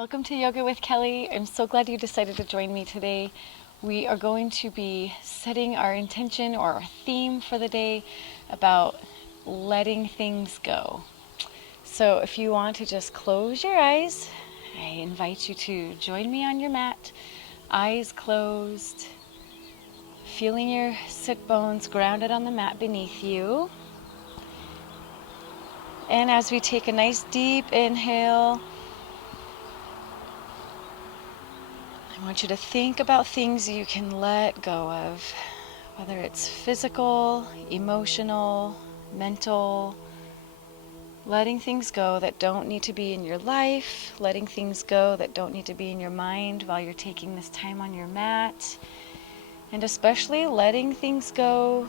Welcome to Yoga with Kelly. I'm so glad you decided to join me today. We are going to be setting our intention or our theme for the day about letting things go. So if you want to just close your eyes, I invite you to join me on your mat, eyes closed, feeling your sit bones grounded on the mat beneath you. And as we take a nice deep inhale, I want you to think about things you can let go of, whether it's physical, emotional, mental, letting things go that don't need to be in your life, letting things go that don't need to be in your mind while you're taking this time on your mat, and especially letting things go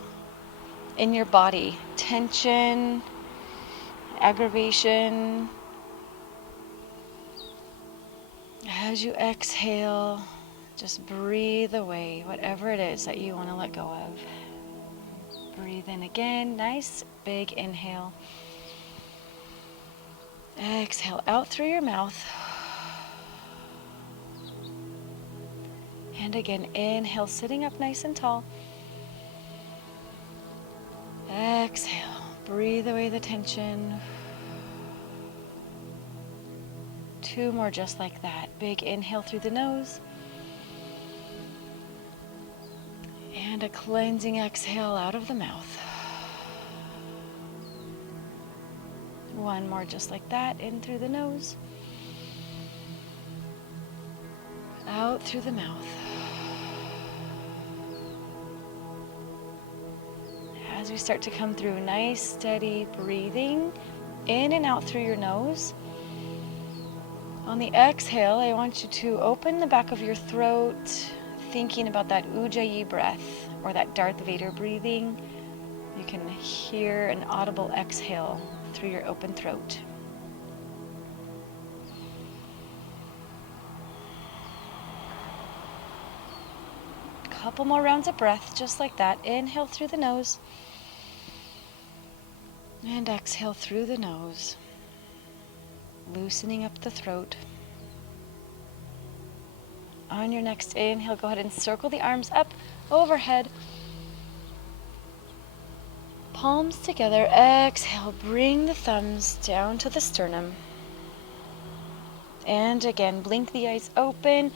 in your body, tension, aggravation. As you exhale, just breathe away whatever it is that you want to let go of. Breathe in again, nice big inhale. Exhale out through your mouth. And again, inhale, sitting up nice and tall. Exhale, breathe away the tension. 2 more just like that. Big inhale through the nose. And a cleansing exhale out of the mouth. 1 more just like that, in through the nose. Out through the mouth. As we start to come through, nice steady breathing in and out through your nose. On the exhale, I want you to open the back of your throat, thinking about that Ujjayi breath or that Darth Vader breathing. You can hear an audible exhale through your open throat. Couple more rounds of breath, just like that. Inhale through the nose. And exhale through the nose, loosening up the throat. On your next inhale, go ahead and circle the arms up overhead. Palms together. Exhale, bring the thumbs down to the sternum. And again, blink the eyes open.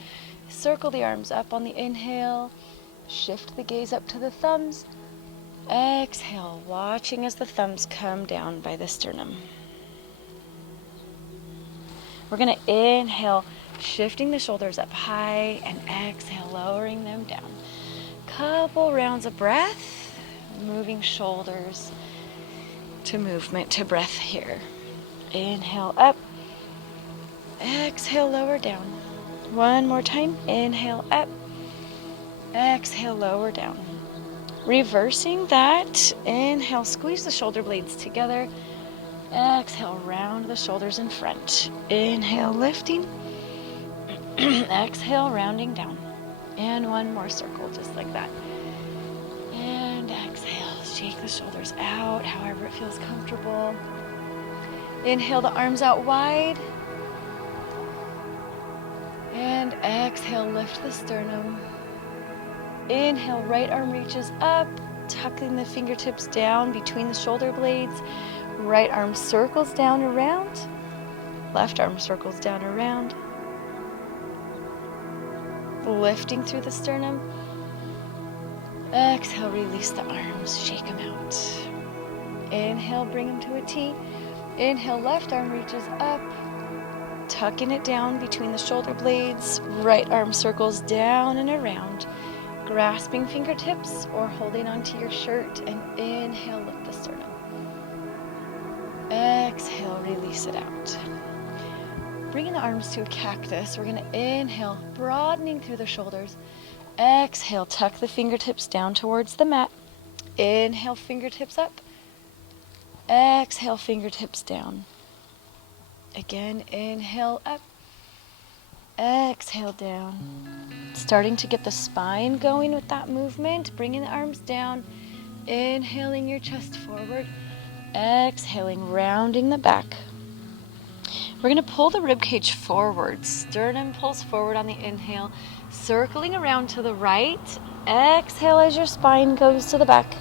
Circle the arms up on the inhale. Shift the gaze up to the thumbs. Exhale, watching as the thumbs come down by the sternum. We're going to inhale, shifting the shoulders up high, and exhale, lowering them down. Couple rounds of breath, moving shoulders to movement to breath here. Inhale up, exhale, lower down. 1 more time, inhale up, exhale, lower down. Reversing that, inhale, squeeze the shoulder blades together. Exhale, round the shoulders in front. Inhale, lifting. Exhale, rounding down. And 1 more circle, just like that. And exhale, shake the shoulders out, however it feels comfortable. Inhale the arms out wide. And exhale, lift the sternum. Inhale, right arm reaches up, tucking the fingertips down between the shoulder blades. Right arm circles down around. Left arm circles down around. Lifting through the sternum. Exhale, release the arms, shake them out. Inhale, bring them to a T. Inhale, left arm reaches up, tucking it down between the shoulder blades. Right arm circles down and around. Grasping fingertips or holding onto your shirt, and inhale, lift the sternum. Exhale, release it out. Bringing the arms to a cactus, we're going to inhale, broadening through the shoulders. Exhale, tuck the fingertips down towards the mat. Inhale, fingertips up. Exhale, fingertips down. Again, inhale up. Exhale down. Starting to get the spine going with that movement. Bringing the arms down. Inhaling your chest forward. Exhaling, rounding the back. We're going to pull the rib cage forward. Sternum pulls forward on the inhale, circling around to the right. Exhale as your spine goes to the back.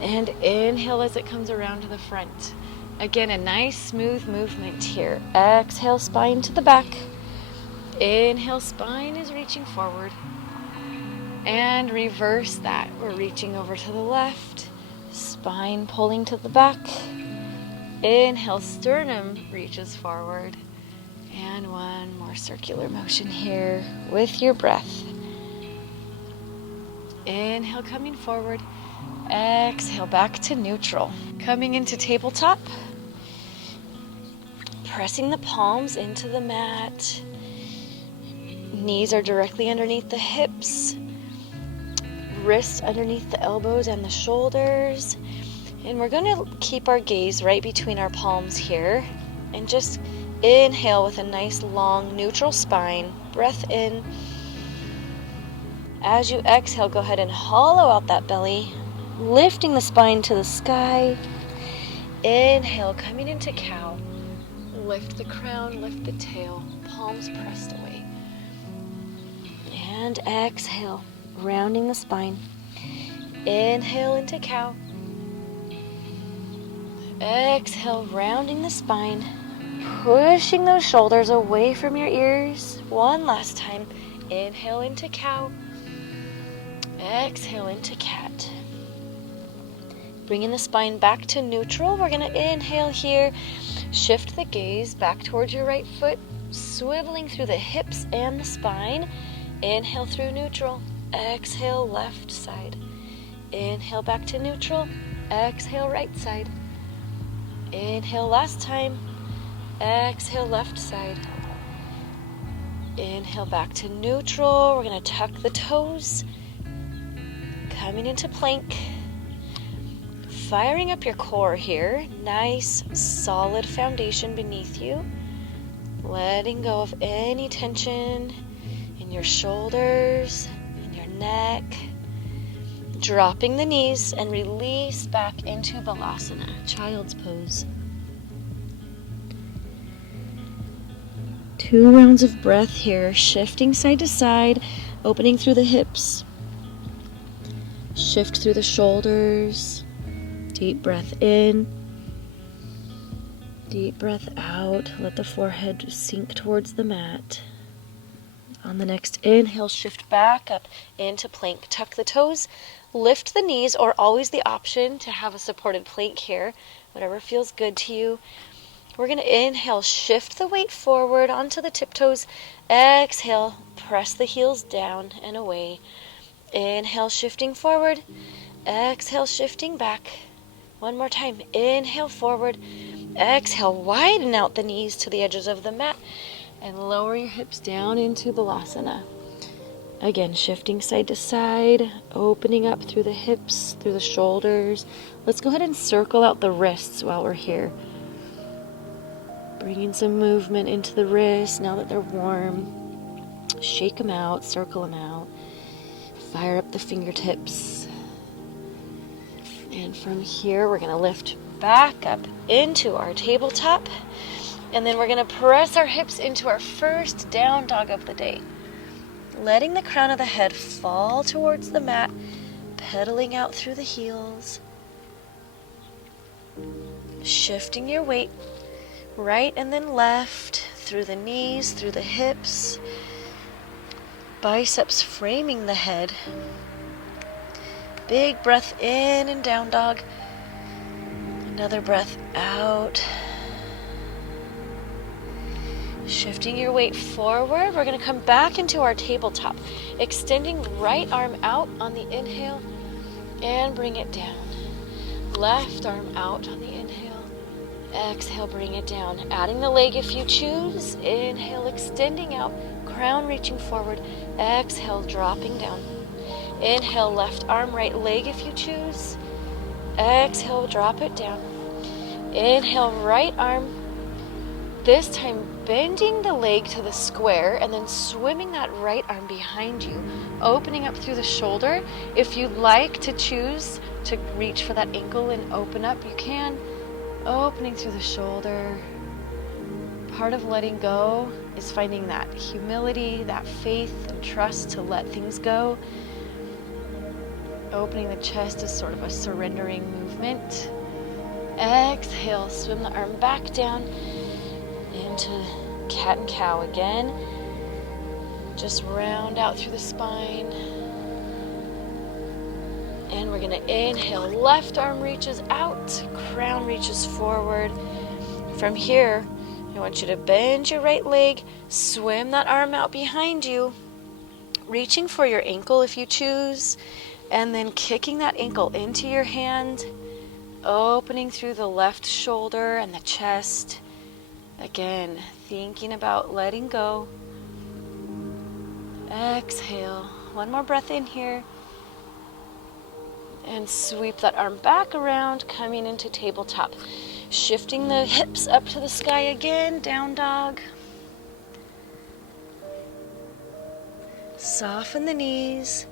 And inhale as it comes around to the front. Again, a nice smooth movement here. Exhale, spine to the back. Inhale, spine is reaching forward. And reverse that. We're reaching over to the left. Spine pulling to the back. Inhale, sternum reaches forward. And one more circular motion here with your breath. Inhale, coming forward. Exhale, back to neutral. Coming into tabletop. Pressing the palms into the mat. Knees are directly underneath the hips. Wrists underneath the elbows and the shoulders. And we're going to keep our gaze right between our palms here. And just inhale with a nice long neutral spine. Breath in. As you exhale, go ahead and hollow out that belly. Lifting the spine to the sky. Inhale, coming into cow. Lift the crown, lift the tail. Palms pressed away. And exhale, rounding the spine. Inhale into cow. Exhale, rounding the spine. Pushing those shoulders away from your ears. One last time. Inhale into cow. Exhale into cat. Bringing the spine back to neutral. We're going to inhale here. Shift the gaze back towards your right foot. Swiveling through the hips and the spine. Inhale through neutral. Exhale left side. Inhale back to neutral. Exhale right side. Inhale last time. Exhale left side. Inhale back to neutral. We're going to tuck the toes. Coming into plank. Firing up your core here. Nice, solid foundation beneath you. Letting go of any tension in your shoulders, in your neck. Dropping the knees and release back into Balasana, child's pose. 2 rounds of breath here, shifting side to side, opening through the hips. Shift through the shoulders. Deep breath in. Deep breath out. Let the forehead sink towards the mat. On the next inhale, shift back up into plank. Tuck the toes, lift the knees, or always the option to have a supported plank here, whatever feels good to you. We're going to inhale, shift the weight forward onto the tiptoes. Exhale, press the heels down and away. Inhale, shifting forward. Exhale, shifting back. One more time. Inhale, forward. Exhale, widen out the knees to the edges of the mat and lower your hips down into Balasana. Again, shifting side to side, opening up through the hips, through the shoulders. Let's go ahead and circle out the wrists while we're here. Bringing some movement into the wrists now that they're warm. Shake them out, circle them out. Fire up the fingertips. And from here, we're going to lift back up into our tabletop. And then we're going to press our hips into our first down dog of the day. Letting the crown of the head fall towards the mat, pedaling out through the heels. Shifting your weight right and then left, through the knees, through the hips. Biceps framing the head. Big breath in and down dog. Another breath out. Shifting your weight forward, we're going to come back into our tabletop. Extending right arm out on the inhale and bring it down. Left arm out on the inhale. Exhale, bring it down. Adding the leg if you choose. Inhale, extending out. Crown reaching forward. Exhale, dropping down. Inhale, left arm, right leg if you choose. Exhale, drop it down. Inhale, right arm. This time, bending the leg to the square and then swimming that right arm behind you, opening up through the shoulder. If you'd like to choose to reach for that ankle and open up, you can. Opening through the shoulder. part of letting go is finding that humility, that faith and trust to let things go. Opening the chest is sort of a surrendering movement. Exhale, swim the arm back down into cat and cow again. Just round out through the spine. And we're gonna inhale, left arm reaches out, crown reaches forward. From here, I want you to bend your right leg, swim that arm out behind you, reaching for your ankle if you choose, and then kicking that ankle into your hand, opening through the left shoulder and the chest. Again, thinking about letting go. Exhale. One more breath in here. And sweep that arm back around, coming into tabletop. Shifting the hips up to the sky again, down dog. Soften the knees.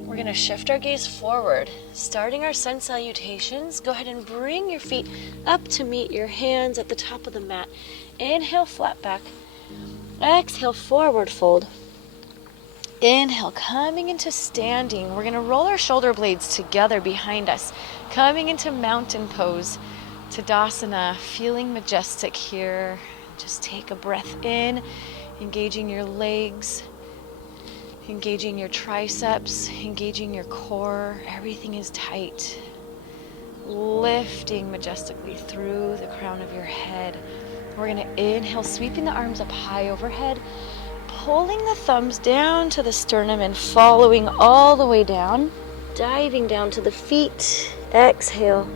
We're going to shift our gaze forward. Starting our sun salutations, go ahead and bring your feet up to meet your hands at the top of the mat. Inhale, flat back. Exhale, forward fold. Inhale, coming into standing. We're going to roll our shoulder blades together behind us, coming into mountain pose, Tadasana, feeling majestic here. Just take a breath in, engaging your legs, engaging your triceps, engaging your core. Everything is tight. Lifting majestically through the crown of your head. We're going to inhale, sweeping the arms up high overhead, pulling the thumbs down to the sternum and following all the way down, diving down to the feet. Exhale.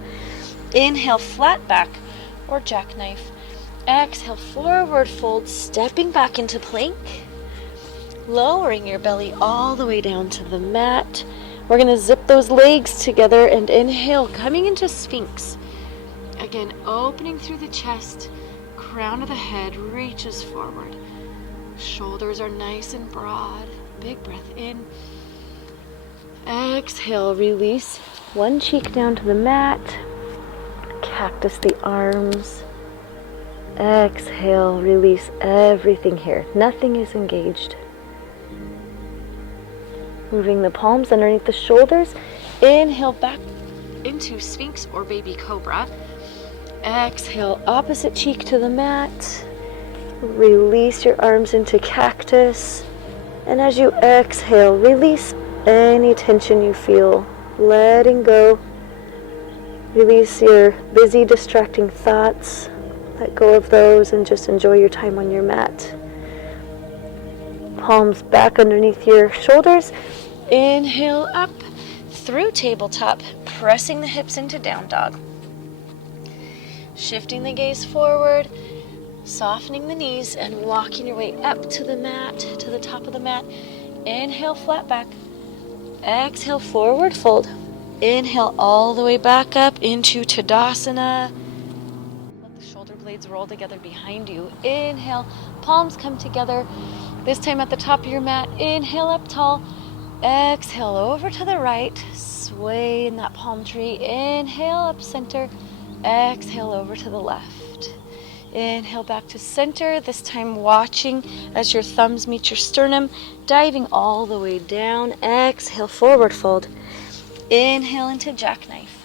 Inhale, flat back or jackknife. Exhale, forward fold, stepping back into plank. Lowering your belly all the way down to the mat. We're going to zip those legs together and inhale, coming into Sphinx. Again, opening through the chest, crown of the head reaches forward. Shoulders are nice and broad. Big breath in. Exhale, release one cheek down to the mat. Cactus the arms. Exhale, release everything here. Nothing is engaged. Moving the palms underneath the shoulders. Inhale back into Sphinx or baby cobra. Exhale, opposite cheek to the mat. Release your arms into cactus. And as you exhale, release any tension you feel. Letting go. Release your busy, distracting thoughts. Let go of those and just enjoy your time on your mat. Palms back underneath your shoulders. Inhale up through tabletop, pressing the hips into down dog. Shifting the gaze forward, softening the knees and walking your way up to the mat, to the top of the mat. Inhale, flat back. Exhale, forward fold. Inhale all the way back up into Tadasana. Let the shoulder blades roll together behind you. Inhale, palms come together. This time at the top of your mat. Inhale up tall. Exhale over to the right. Sway in that palm tree. Inhale up center. Exhale over to the left. Inhale back to center, this time watching as your thumbs meet your sternum, diving all the way down. Exhale, forward fold. Inhale into jackknife.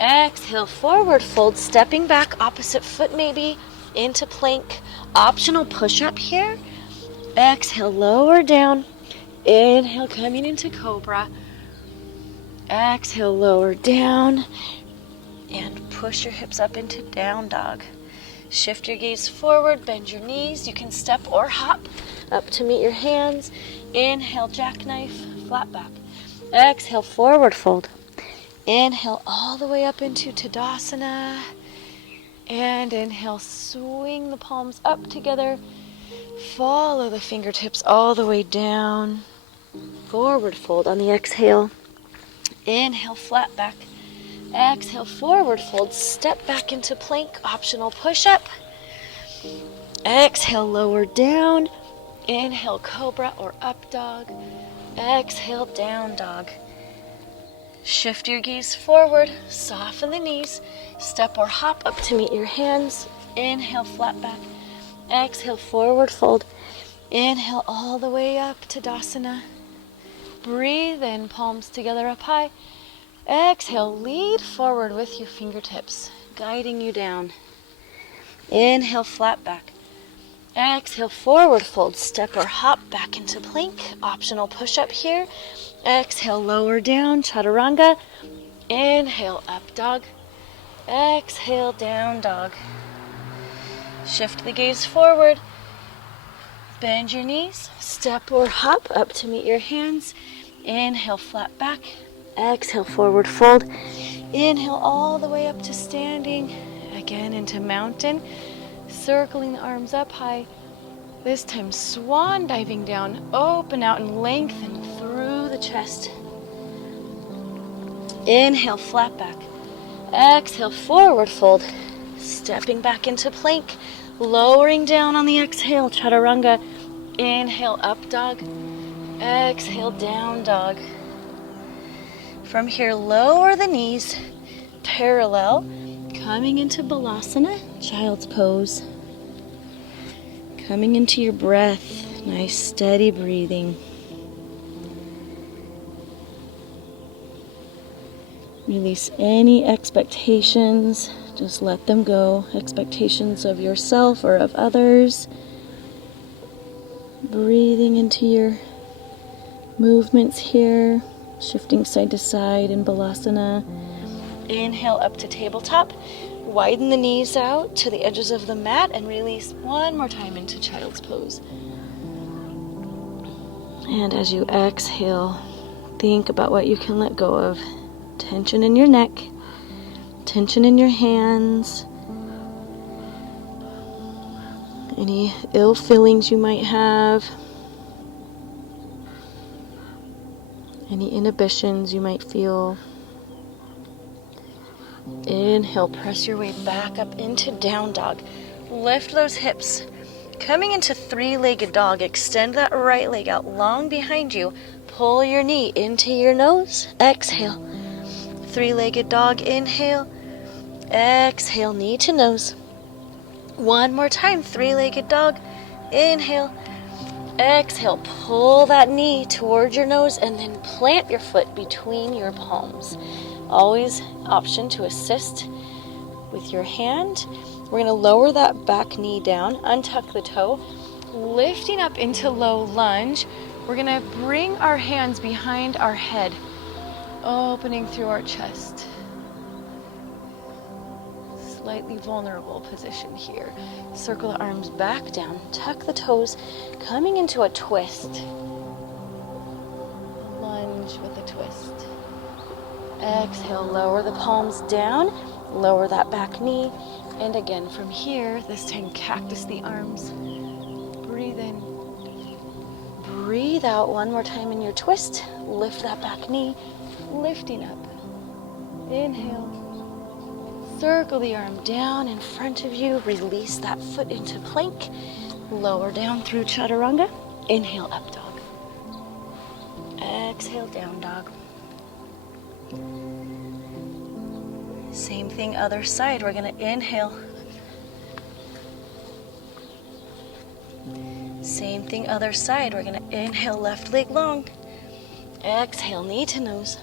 Exhale, forward fold, stepping back, opposite foot maybe, into plank. Optional push-up here. Exhale, lower down. Inhale, coming into cobra. Exhale, lower down. And push your hips up into down dog. Shift your gaze forward, bend your knees. You can step or hop up to meet your hands. Inhale, jackknife, flat back. Exhale, forward fold. Inhale all the way up into Tadasana. And inhale, swing the palms up together. Follow the fingertips all the way down. Forward fold on the exhale. Inhale, flat back. Exhale, forward fold, step back into plank, optional push-up. Exhale, lower down. Inhale, cobra or up dog. Exhale, down dog. Shift your gaze forward, soften the knees, step or hop up to meet your hands. Inhale, flat back. Exhale, forward fold. Inhale all the way up to Tadasana. Breathe in, palms together up high. Exhale, lead forward with your fingertips, guiding you down. Inhale, flat back. Exhale, forward fold, step or hop back into plank. Optional push-up here. Exhale, lower down, chaturanga. Inhale, up dog. Exhale, down dog. Shift the gaze forward. Bend your knees, step or hop up to meet your hands. Inhale, flat back. Exhale, forward fold. Inhale all the way up to standing. Again into mountain. Circling the arms up high. This time swan diving down. Open out and lengthen through the chest. Inhale, flat back. Exhale, forward fold. Stepping back into plank. Lowering down on the exhale, chaturanga. Inhale, up dog. Exhale, down dog. From here, lower the knees, parallel, coming into balasana, child's pose. Coming into your breath, nice steady breathing. Release any expectations, just let them go. Expectations of yourself or of others. Breathing into your movements here. Shifting side to side in balasana. Inhale up to tabletop. Widen the knees out to the edges of the mat and release one more time into child's pose. And as you exhale, think about what you can let go of. Tension in your neck, tension in your hands, any ill feelings you might have. Any inhibitions you might feel. Inhale, press your way back up into down dog. Lift those hips. Coming into three-legged dog, extend that right leg out long behind you. Pull your knee into your nose. Exhale. Three-legged dog, inhale. Exhale, knee to nose. One more time, three-legged dog. Inhale. Exhale, pull that knee towards your nose and then plant your foot between your palms. Always option to assist with your hand. We're going to lower that back knee down, untuck the toe, lifting up into low lunge. We're going to bring our hands behind our head, opening through our chest. Slightly vulnerable position here. Circle the arms back down, tuck the toes, coming into a twist. Lunge with a twist. Exhale, lower the palms down, lower that back knee, and again from here, this time cactus the arms. Breathe in. Breathe out one more time in your twist. Lift that back knee, lifting up. Inhale. Circle the arm down in front of you. Release that foot into plank. Lower down through chaturanga. Inhale, up dog. Exhale, down dog. Same thing, other side. We're going to inhale. Same thing, other side. We're going to inhale, left leg long. Exhale, knee to nose.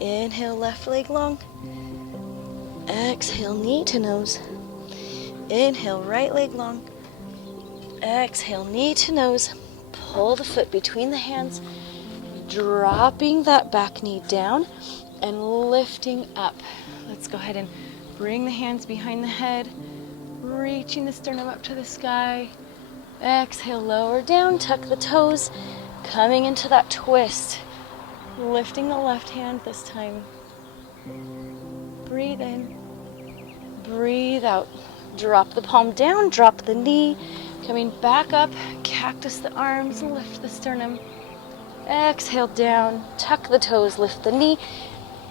Inhale, left leg long. Exhale, knee to nose. Inhale, right leg long. Exhale, knee to nose. Pull the foot between the hands, dropping that back knee down and lifting up. Let's go ahead and bring the hands behind the head, reaching the sternum up to the sky. Exhale, lower down, tuck the toes, coming into that twist. Lifting the left hand this time. Breathe in. Breathe out. Drop the palm down, drop the knee. Coming back up, cactus the arms, lift the sternum. Exhale down, tuck the toes, lift the knee.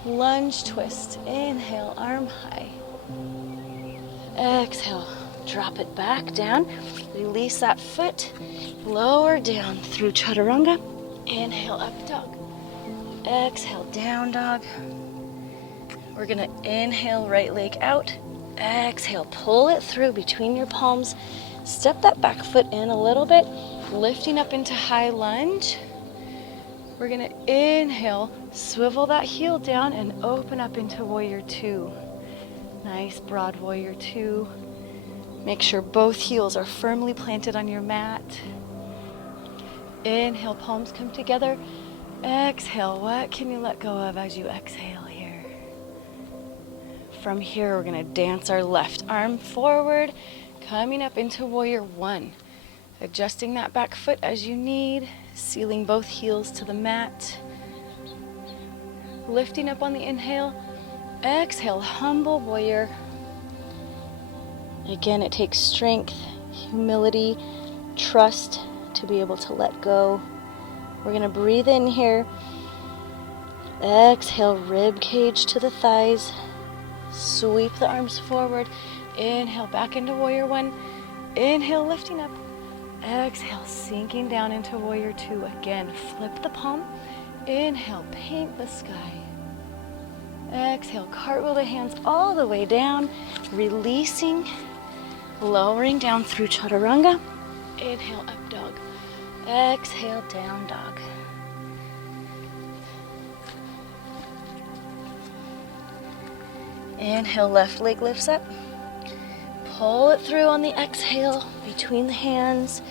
Lunge twist. Inhale, arm high. Exhale, drop it back down. Release that foot. Lower down through chaturanga. Inhale, up dog. Exhale, down dog. We're gonna inhale, right leg out. Exhale, pull it through between your palms. Step that back foot in a little bit, lifting up into high lunge. We're gonna inhale, swivel that heel down and open up into warrior two. Nice broad warrior two. Make sure both heels are firmly planted on your mat. Inhale, palms come together. Exhale, what can you let go of as you exhale here? From here, we're gonna dance our left arm forward, coming up into warrior one. Adjusting that back foot as you need, sealing both heels to the mat. Lifting up on the inhale. Exhale, humble warrior. Again, it takes strength, humility, trust to be able to let go. We're gonna breathe in here. Exhale, rib cage to the thighs. Sweep the arms forward. Inhale, back into warrior one. Inhale, lifting up. Exhale, sinking down into warrior two. Again, flip the palm. Inhale, paint the sky. Exhale, cartwheel the hands all the way down, releasing, lowering down through chaturanga. Inhale, up dog. Exhale, down dog. Inhale, left leg lifts up. Pull it through on the exhale between the hands.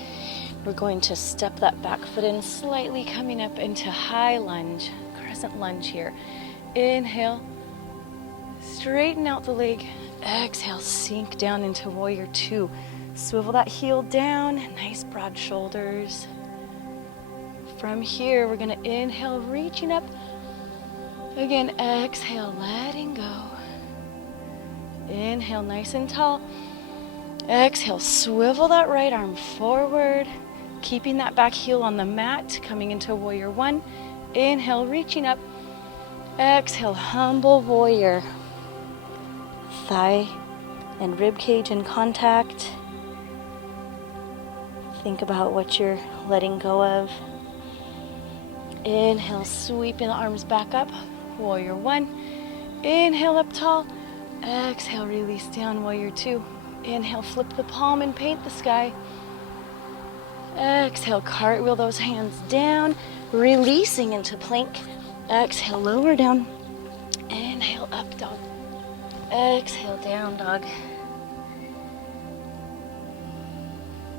We're going to step that back foot in slightly, coming up into high lunge, crescent lunge here. Inhale, straighten out the leg. Exhale, sink down into warrior two. Swivel that heel down, nice broad shoulders. From here, we're gonna inhale, reaching up. Again, exhale, letting go. Inhale, nice and tall. Exhale, swivel that right arm forward, keeping that back heel on the mat, coming into warrior one. Inhale, reaching up. Exhale, humble warrior. Thigh and rib cage in contact. Think about what you're letting go of. Inhale, sweeping the arms back up. Warrior one. Inhale, up tall. Exhale, release down, warrior two. Inhale, flip the palm and paint the sky. Exhale, cartwheel those hands down, releasing into plank. Exhale, lower down. Inhale, up dog. Exhale, down dog.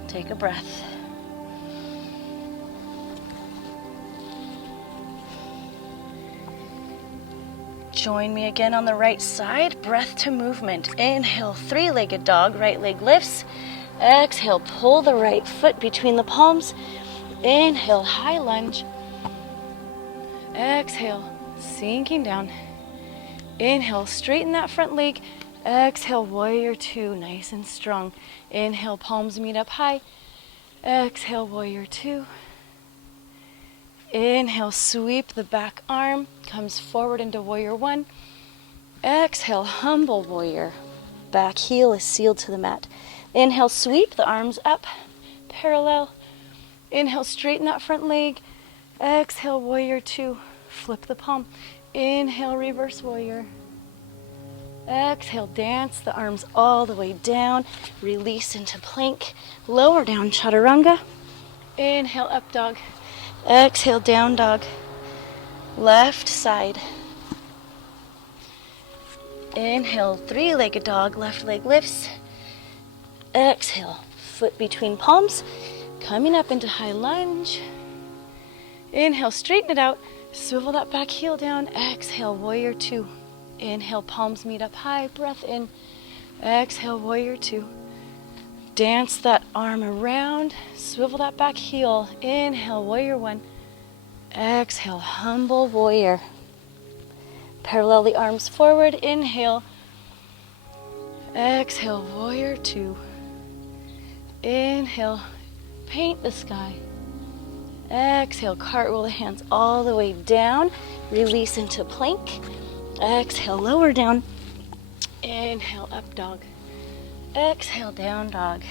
Take a breath. Join me again on the right side, breath to movement. Inhale, three-legged dog, right leg lifts. Exhale, pull the right foot between the palms. Inhale, high lunge. Exhale, sinking down. Inhale, straighten that front leg. Exhale, warrior two, nice and strong. Inhale, palms meet up high. Exhale, warrior two. Inhale, sweep the back arm, comes forward into warrior one. Exhale, humble warrior. Back heel is sealed to the mat. Inhale, sweep the arms up, parallel. Inhale, straighten that front leg. Exhale, warrior two. Flip the palm. Inhale, reverse warrior. Exhale, dance the arms all the way down. Release into plank. Lower down, chaturanga. Inhale, up dog. Exhale, down dog. Left side. Inhale, three-legged dog, left leg lifts. Exhale, foot between palms, coming up into high lunge. Inhale, straighten it out, swivel that back heel down. Exhale, warrior two. Inhale, palms meet up high, breath in. Exhale, warrior two. Dance that arm around, swivel that back heel. Inhale, warrior one. Exhale, humble warrior. Parallel the arms forward, inhale. Exhale, warrior two. Inhale, paint the sky. Exhale, cartwheel the hands all the way down. Release into plank. Exhale, lower down. Inhale, up dog. Exhale, down dog.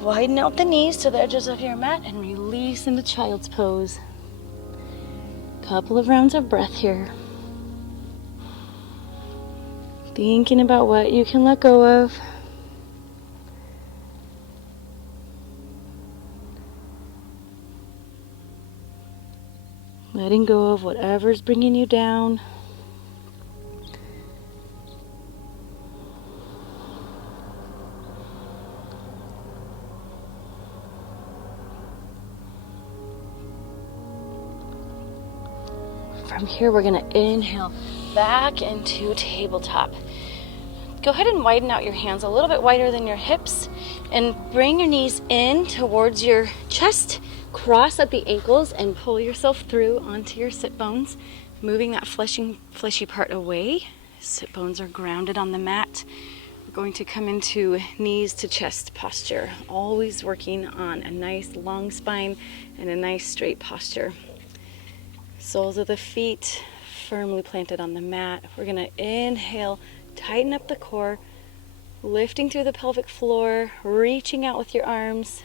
Widen out the knees to the edges of your mat and release into child's pose. Couple of rounds of breath here. Thinking about what you can let go of. Letting go of whatever's bringing you down. From here, we're going to inhale back into tabletop. Go ahead and widen out your hands a little bit wider than your hips and bring your knees in towards your chest. Cross at the ankles and pull yourself through onto your sit bones, moving that fleshy part away. Sit bones are grounded on the mat. We're going to come into knees to chest posture, always working on a nice long spine and a nice straight posture. Soles of the feet firmly planted on the mat. We're going to inhale, tighten up the core, lifting through the pelvic floor, reaching out with your arms.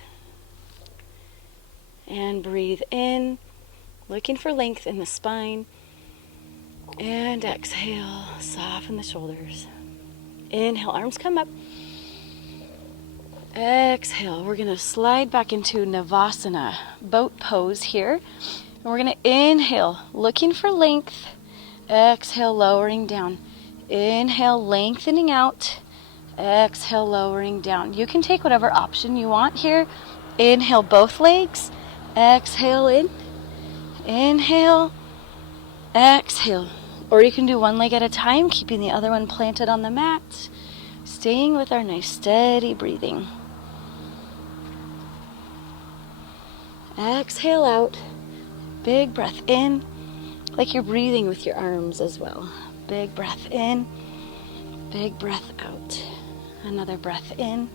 And breathe in, looking for length in the spine. And exhale, soften the shoulders. Inhale, arms come up. Exhale, we're going to slide back into Navasana, boat pose here. And we're going to inhale, looking for length. Exhale, lowering down. Inhale, lengthening out. Exhale, lowering down. You can take whatever option you want here. Inhale, both legs. Exhale in, inhale, exhale. Or you can do one leg at a time, keeping the other one planted on the mat, staying with our nice steady breathing. Exhale out, big breath in, like you're breathing with your arms as well. Big breath in, big breath out. Another breath in,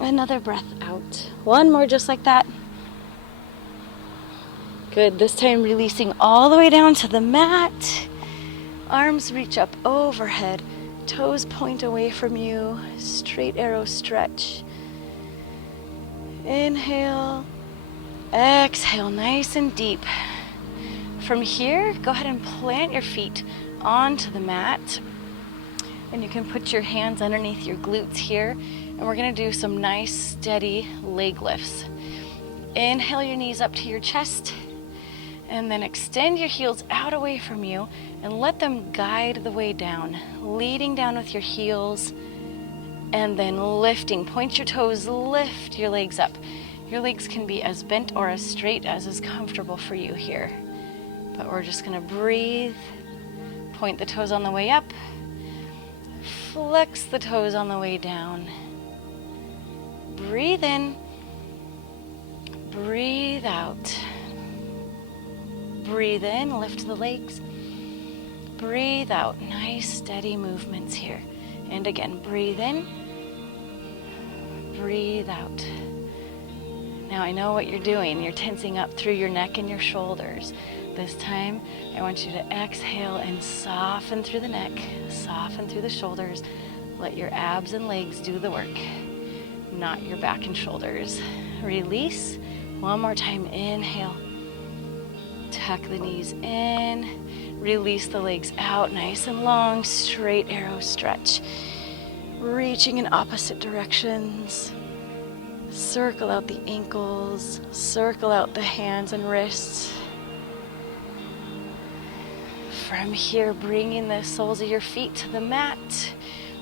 another breath out. One more just like that. Good, this time releasing all the way down to the mat. Arms reach up overhead. Toes point away from you. Straight arrow stretch. Inhale. Exhale, nice and deep. From here, go ahead and plant your feet onto the mat. And you can put your hands underneath your glutes here. And we're going to do some nice, steady leg lifts. Inhale your knees up to your chest. And then extend your heels out away from you and let them guide the way down, leading down with your heels and then lifting. Point your toes, lift your legs up. Your legs can be as bent or as straight as is comfortable for you here. But we're just going to breathe, point the toes on the way up, flex the toes on the way down. Breathe in, breathe out. Breathe in, lift the legs. Breathe out, nice steady movements here. And again, breathe in, breathe out. Now I know what you're doing. You're tensing up through your neck and your shoulders. This time, I want you to exhale and soften through the neck, soften through the shoulders. Let your abs and legs do the work, not your back and shoulders. Release. One more time, inhale. Tuck the knees in, release the legs out, nice and long, straight arrow stretch. Reaching in opposite directions. Circle out the ankles, circle out the hands and wrists. From here, bringing the soles of your feet to the mat.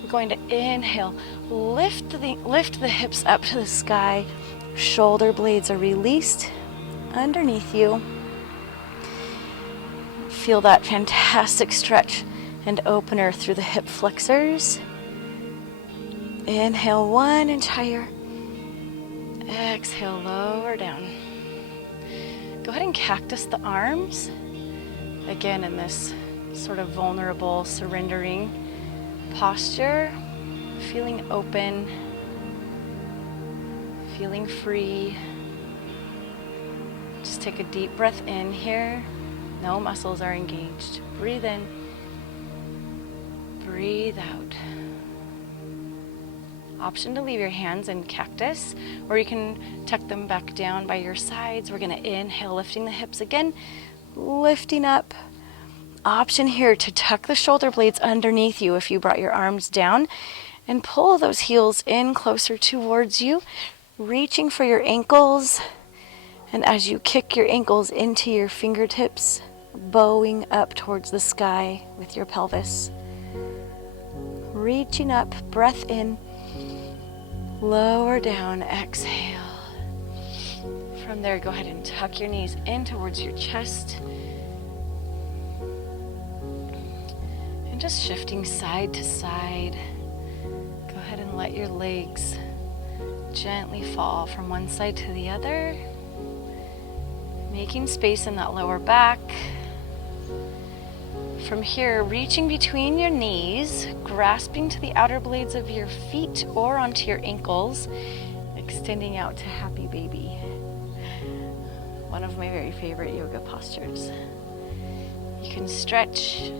We're going to inhale, lift the hips up to the sky. Shoulder blades are released underneath you. Feel that fantastic stretch and opener through the hip flexors. Inhale 1 inch higher. Exhale, lower down. Go ahead and cactus the arms. Again, in this sort of vulnerable, surrendering posture. Feeling open. Feeling free. Just take a deep breath in here. No muscles are engaged. Breathe in. Breathe out. Option to leave your hands in cactus, or you can tuck them back down by your sides. We're going to inhale, lifting the hips again, lifting up, option here to tuck the shoulder blades underneath you if you brought your arms down, and pull those heels in closer towards you, reaching for your ankles. And as you kick your ankles into your fingertips, bowing up towards the sky with your pelvis. Reaching up, breath in, lower down, exhale. From there, go ahead and tuck your knees in towards your chest. And just shifting side to side. Go ahead and let your legs gently fall from one side to the other. Making space in that lower back. From here, reaching between your knees, grasping to the outer blades of your feet or onto your ankles, extending out to happy baby. One of my very favorite yoga postures. You can stretch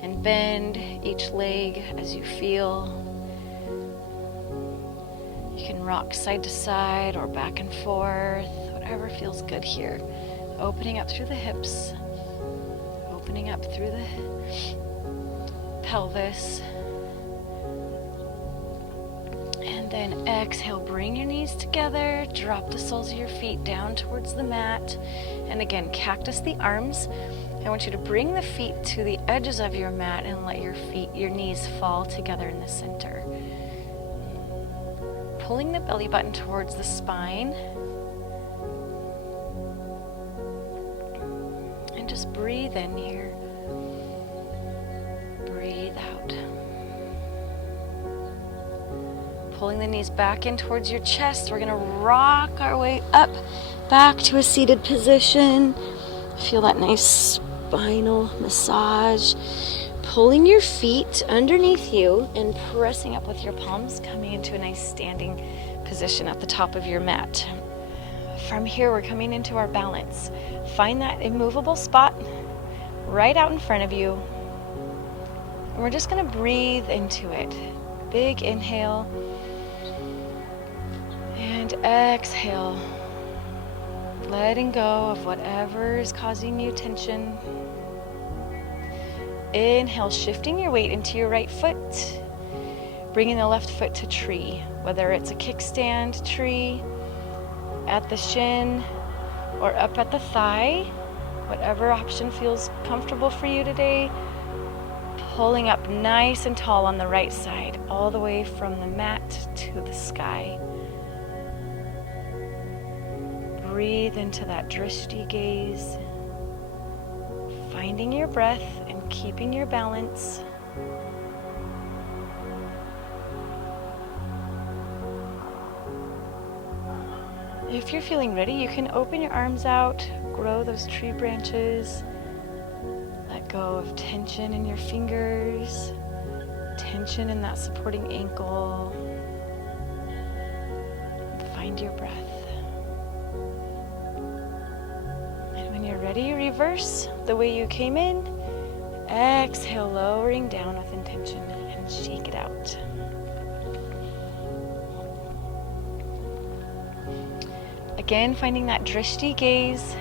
and bend each leg as you feel. You can rock side to side or back and forth, whatever feels good here. Opening up through the hips, opening up through the pelvis. And then exhale, bring your knees together, drop the soles of your feet down towards the mat. And again, cactus the arms. I want you to bring the feet to the edges of your mat and let your knees fall together in the center. Pulling the belly button towards the spine. And just breathe in here. Breathe out. Pulling the knees back in towards your chest. We're going to rock our way up, back to a seated position. Feel that nice spinal massage. Pulling your feet underneath you and pressing up with your palms, coming into a nice standing position at the top of your mat. From here, we're coming into our balance. Find that immovable spot right out in front of you. And we're just going to breathe into it. Big inhale. And exhale. Letting go of whatever is causing you tension. Inhale, shifting your weight into your right foot. Bringing the left foot to tree, whether it's a kickstand tree, at the shin, or up at the thigh. Whatever option feels comfortable for you today. Pulling up nice and tall on the right side, all the way from the mat to the sky. Breathe into that drishti gaze. Finding your breath and keeping your balance. If you're feeling ready, you can open your arms out, grow those tree branches, let go of tension in your fingers, tension in that supporting ankle. Find your breath. And when you're ready, reverse the way you came in. Exhale, lowering down with intention, and shake it out. Again, finding that drishti gaze.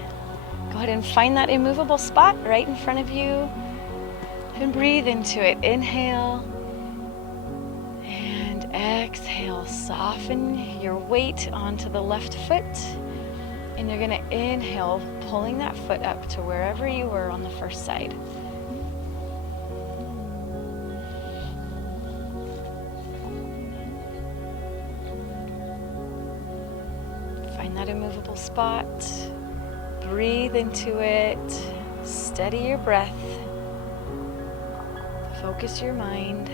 Go ahead and find that immovable spot right in front of you. And breathe into it. Inhale. And exhale. Soften your weight onto the left foot. And you're going to inhale, pulling that foot up to wherever you were on the first side. Find that immovable spot. Breathe into it. Steady your breath. Focus your mind.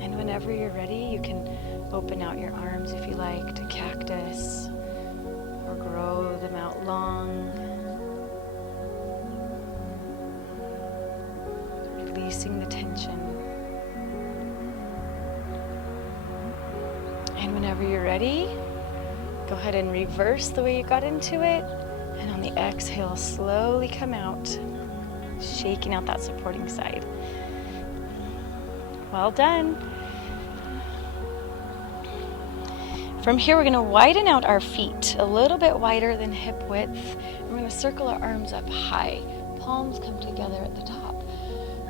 And whenever you're ready, you can open out your arms if you like to cactus or grow them out long. Releasing the tension. And whenever you're ready, go ahead and reverse the way you got into it. And on the exhale, slowly come out, shaking out that supporting side. Well done. From here, we're going to widen out our feet a little bit wider than hip width. We're going to circle our arms up high. Palms come together at the top.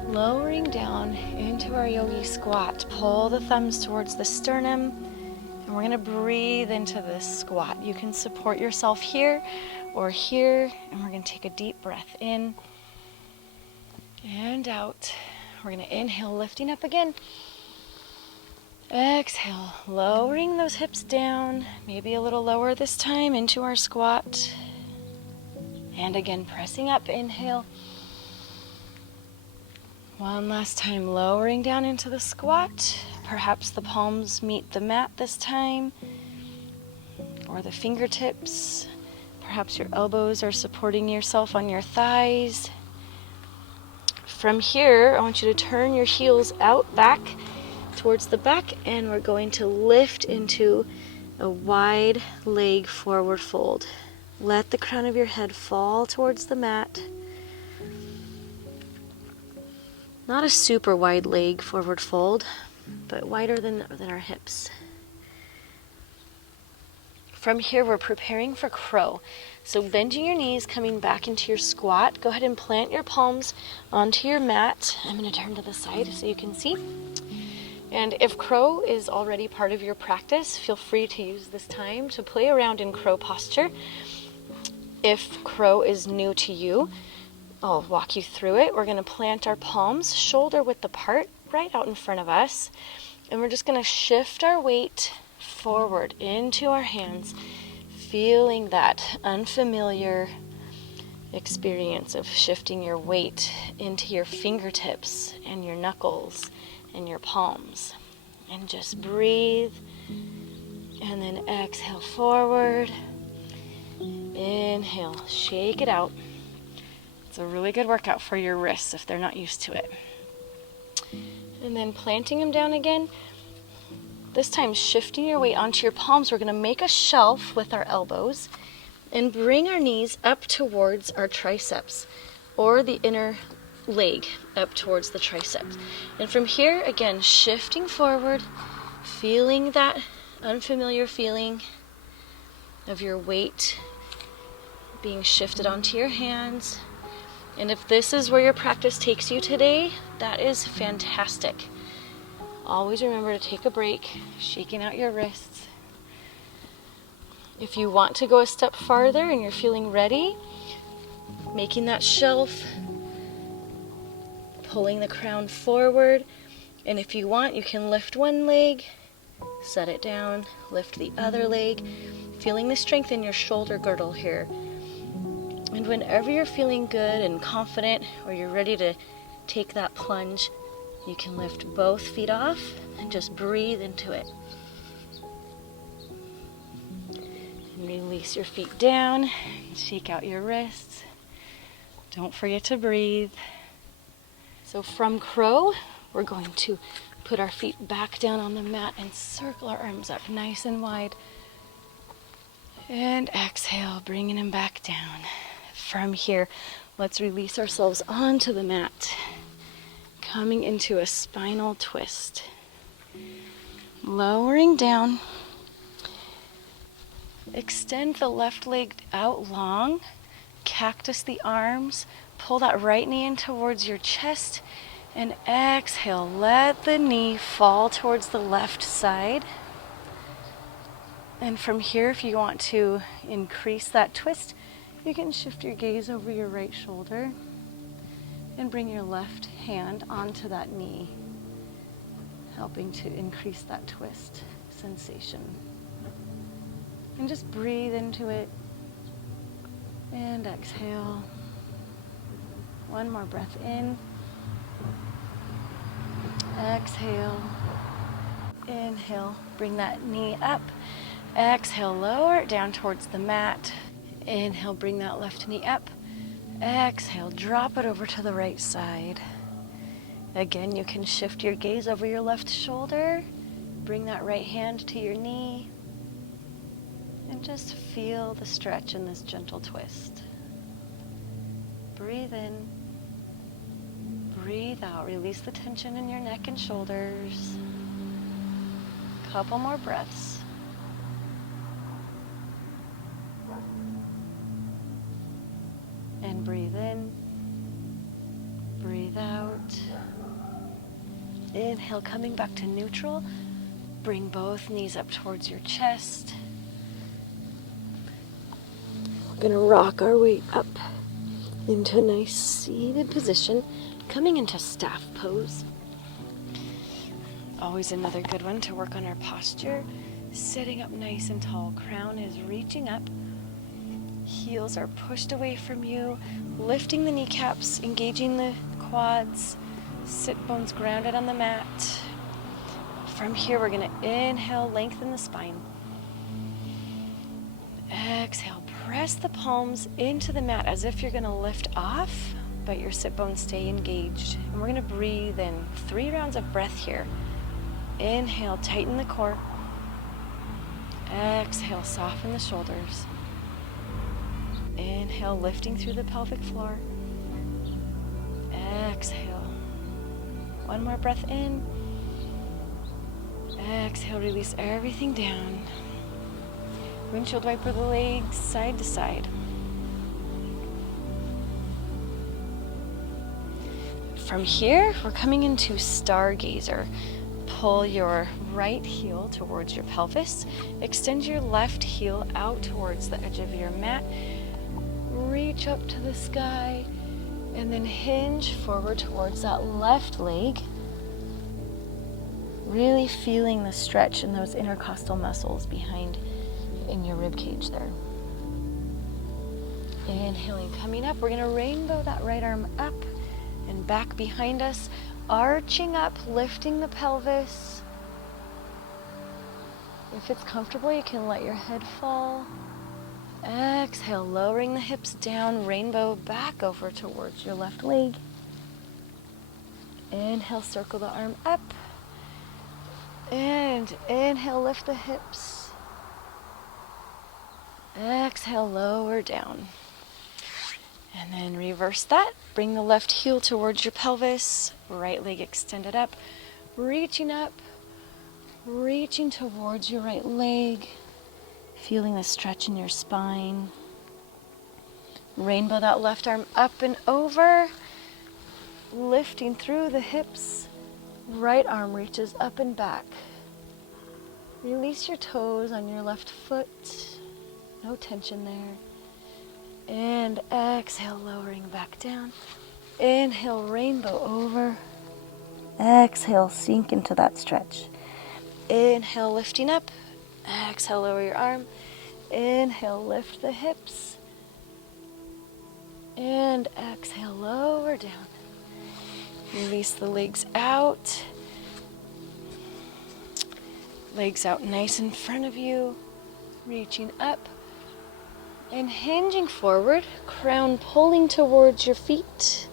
Lowering down into our yogi squat. Pull the thumbs towards the sternum. And we're going to breathe into this squat. You can support yourself here or here. And we're going to take a deep breath in and out. We're going to inhale, lifting up again. Exhale, lowering those hips down, maybe a little lower this time into our squat. And again, pressing up, inhale. One last time, lowering down into the squat. Perhaps the palms meet the mat this time, or the fingertips. Perhaps your elbows are supporting yourself on your thighs. From here, I want you to turn your heels out, back, towards the back, and we're going to lift into a wide leg forward fold. Let the crown of your head fall towards the mat. Not a super wide leg forward fold, but wider than our hips. From here, we're preparing for crow. So bending your knees, coming back into your squat. Go ahead and plant your palms onto your mat. I'm going to turn to the side so you can see. And if crow is already part of your practice, feel free to use this time to play around in crow posture. If crow is new to you, I'll walk you through it. We're going to plant our palms shoulder width apart, right out in front of us. And we're just going to shift our weight forward into our hands, feeling that unfamiliar experience of shifting your weight into your fingertips and your knuckles and your palms. And just breathe, and then exhale forward. Inhale, shake it out. It's a really good workout for your wrists if they're not used to it. And then planting them down again. This time shifting your weight onto your palms. We're going to make a shelf with our elbows and bring our knees up towards our triceps, or the inner leg up towards the triceps. And from here, again, shifting forward, feeling that unfamiliar feeling of your weight being shifted onto your hands. And if this is where your practice takes you today, that is fantastic. Always remember to take a break, shaking out your wrists. If you want to go a step farther and you're feeling ready, making that shelf, pulling the crown forward, and if you want, you can lift one leg, set it down, lift the other leg, feeling the strength in your shoulder girdle here. And whenever you're feeling good and confident, or you're ready to take that plunge, you can lift both feet off and just breathe into it. And release your feet down, shake out your wrists. Don't forget to breathe. So from crow, we're going to put our feet back down on the mat and circle our arms up nice and wide. And exhale, bringing them back down. From here, let's release ourselves onto the mat, coming into a spinal twist. Lowering down. Extend the left leg out long. Cactus the arms. Pull that right knee in towards your chest. And exhale, let the knee fall towards the left side. And from here, if you want to increase that twist, you can shift your gaze over your right shoulder and bring your left hand onto that knee, helping to increase that twist sensation. And just breathe into it and exhale. One more breath in. Exhale. Inhale, bring that knee up. Exhale, lower it down towards the mat. Inhale, bring that left knee up. Exhale, drop it over to the right side. Again, you can shift your gaze over your left shoulder. Bring that right hand to your knee. And just feel the stretch in this gentle twist. Breathe in. Breathe out. Release the tension in your neck and shoulders. Couple more breaths. breathe in, breathe out. Inhale, coming back to neutral. Bring both knees up towards your chest. We're gonna rock our way up into a nice seated position, coming into staff pose. Always another good one to work on our posture. Sitting up nice and tall, crown is reaching up. Heels are pushed away from you, lifting the kneecaps, engaging the quads, sit bones grounded on the mat. From here, we're gonna inhale, lengthen the spine. Exhale, press the palms into the mat as if you're gonna lift off, but your sit bones stay engaged. And we're gonna breathe in 3 rounds of breath here. Inhale, tighten the core. Exhale, soften the shoulders. Inhale, lifting through the pelvic floor. Exhale. One more breath in. Exhale, release everything down. Windshield wiper the legs side to side. From here, we're coming into Stargazer. Pull your right heel towards your pelvis. Extend your left heel out towards the edge of your mat. Reach up to the sky and then hinge forward towards that left leg. Really feeling the stretch in those intercostal muscles behind in your rib cage there. Inhaling, coming up, we're gonna rainbow that right arm up and back behind us, arching up, lifting the pelvis. If it's comfortable, you can let your head fall. Exhale, lowering the hips down, rainbow back over towards your left leg. Inhale, circle the arm up. And inhale, lift the hips. Exhale, lower down. And then reverse that. Bring the left heel towards your pelvis. Right leg extended up. Reaching up. Reaching towards your right leg. Feeling the stretch in your spine. Rainbow that left arm up and over. Lifting through the hips. Right arm reaches up and back. Release your toes on your left foot. No tension there. And exhale, lowering back down. Inhale, rainbow over. Exhale, sink into that stretch. Inhale, lifting up. Exhale, lower your arm. Inhale, lift the hips. And exhale, lower down. Release the legs out. Legs out nice in front of you. Reaching up. And hinging forward, crown pulling towards your feet.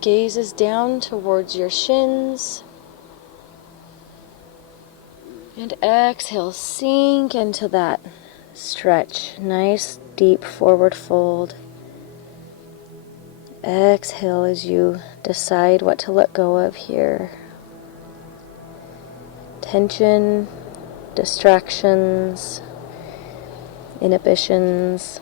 Gazes down towards your shins. And exhale, sink into that stretch. Nice, deep forward fold. Exhale as you decide what to let go of here. Tension, distractions, inhibitions.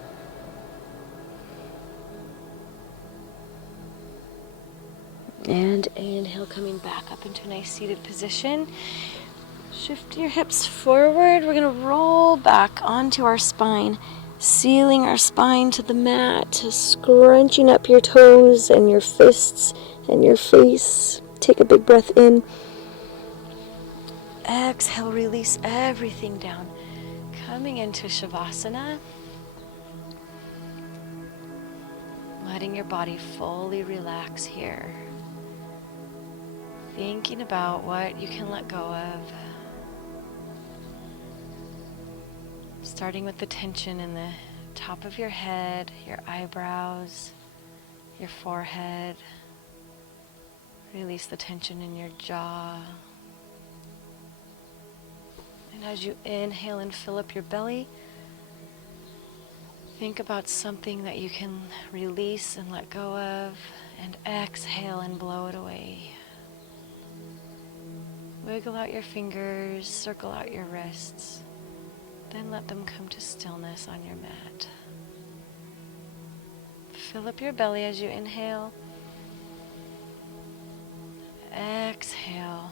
And inhale, coming back up into a nice seated position. Shift your hips forward. We're going to roll back onto our spine, sealing our spine to the mat, scrunching up your toes and your fists and your face. Take a big breath in. Exhale, release everything down. Coming into Shavasana. Letting your body fully relax here. Thinking about what you can let go of. Starting with the tension in the top of your head, your eyebrows, your forehead. Release the tension in your jaw. And as you inhale and fill up your belly, think about something that you can release and let go of, and exhale and blow it away. Wiggle out your fingers, circle out your wrists. Then let them come to stillness on your mat. Fill up your belly as you inhale. Exhale,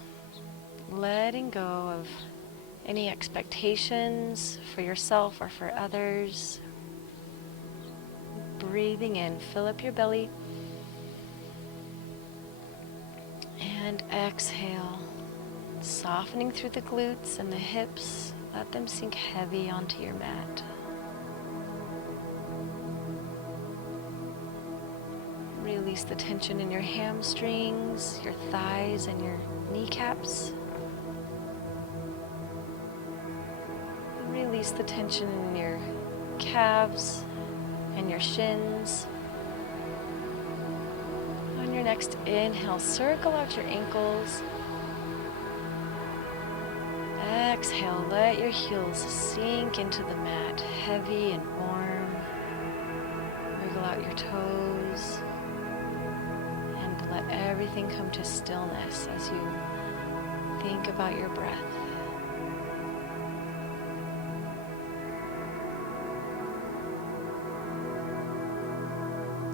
letting go of any expectations for yourself or for others. Breathing in, fill up your belly. And exhale, softening through the glutes and the hips. Let them sink heavy onto your mat. Release the tension in your hamstrings, your thighs, and your kneecaps. Release the tension in your calves and your shins. On your next inhale, circle out your ankles. Exhale, let your heels sink into the mat, heavy and warm. Wiggle out your toes. And let everything come to stillness as you think about your breath.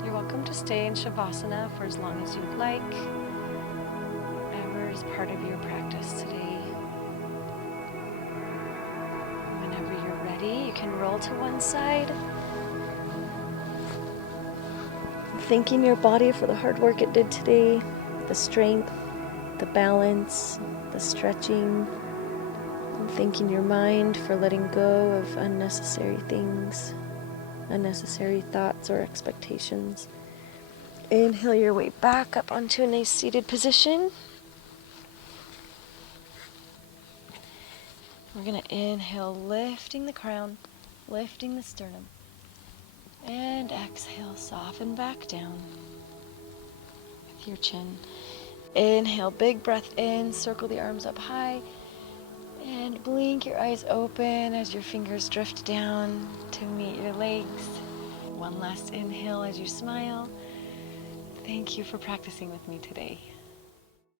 You're welcome to stay in Shavasana for as long as you'd like, whatever is part of your practice today. Whenever you're ready, you can roll to one side, thanking your body for the hard work it did today, the strength, the balance, the stretching, and thanking your mind for letting go of unnecessary things, unnecessary thoughts or expectations. Inhale your way back up onto a nice seated position. We're going to inhale, lifting the crown, lifting the sternum. And exhale, soften back down with your chin. Inhale, big breath in, circle the arms up high. And blink your eyes open as your fingers drift down to meet your legs. One last inhale as you smile. Thank you for practicing with me today.